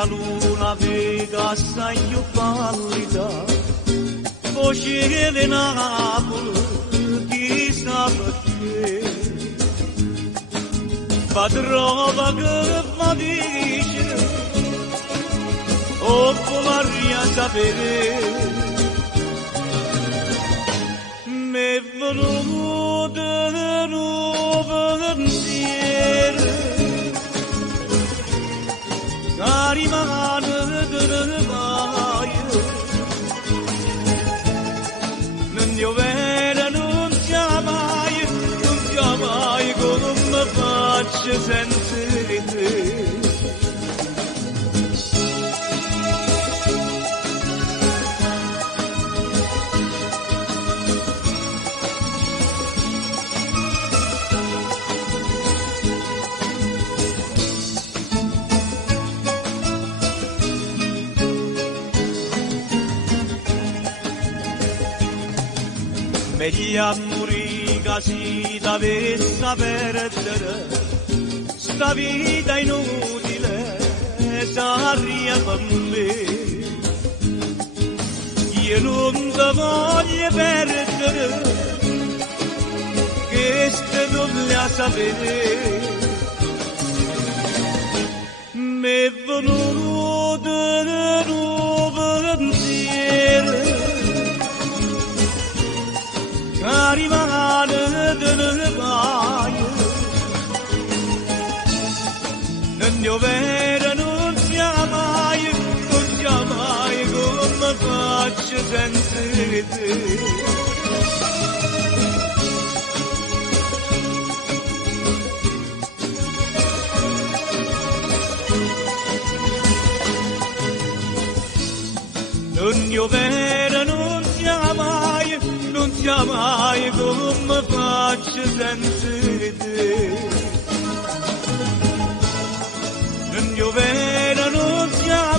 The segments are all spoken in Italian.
la luna vega assai più pallida, voce di Napoli, chissà perché. Padrova che mi dice, oh voglio sapere, m'è venuto un pensiero, che rimane del paio, non io vera non sia mai come faccio senza te. Meglio a morire che si dovesse perdere, sta vita inutile, saria per me. Io non ti voglio perdere, che ste dobbia sapere. M'è venuto un pensiero, che rimane del paio, non io vera non sia mai come faccio senza te. Non io vera non sia mai come faccio senza te. Non io vera non sia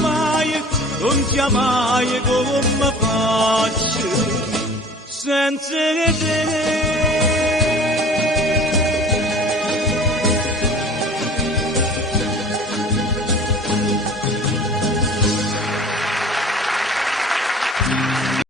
mai come faccio senza te.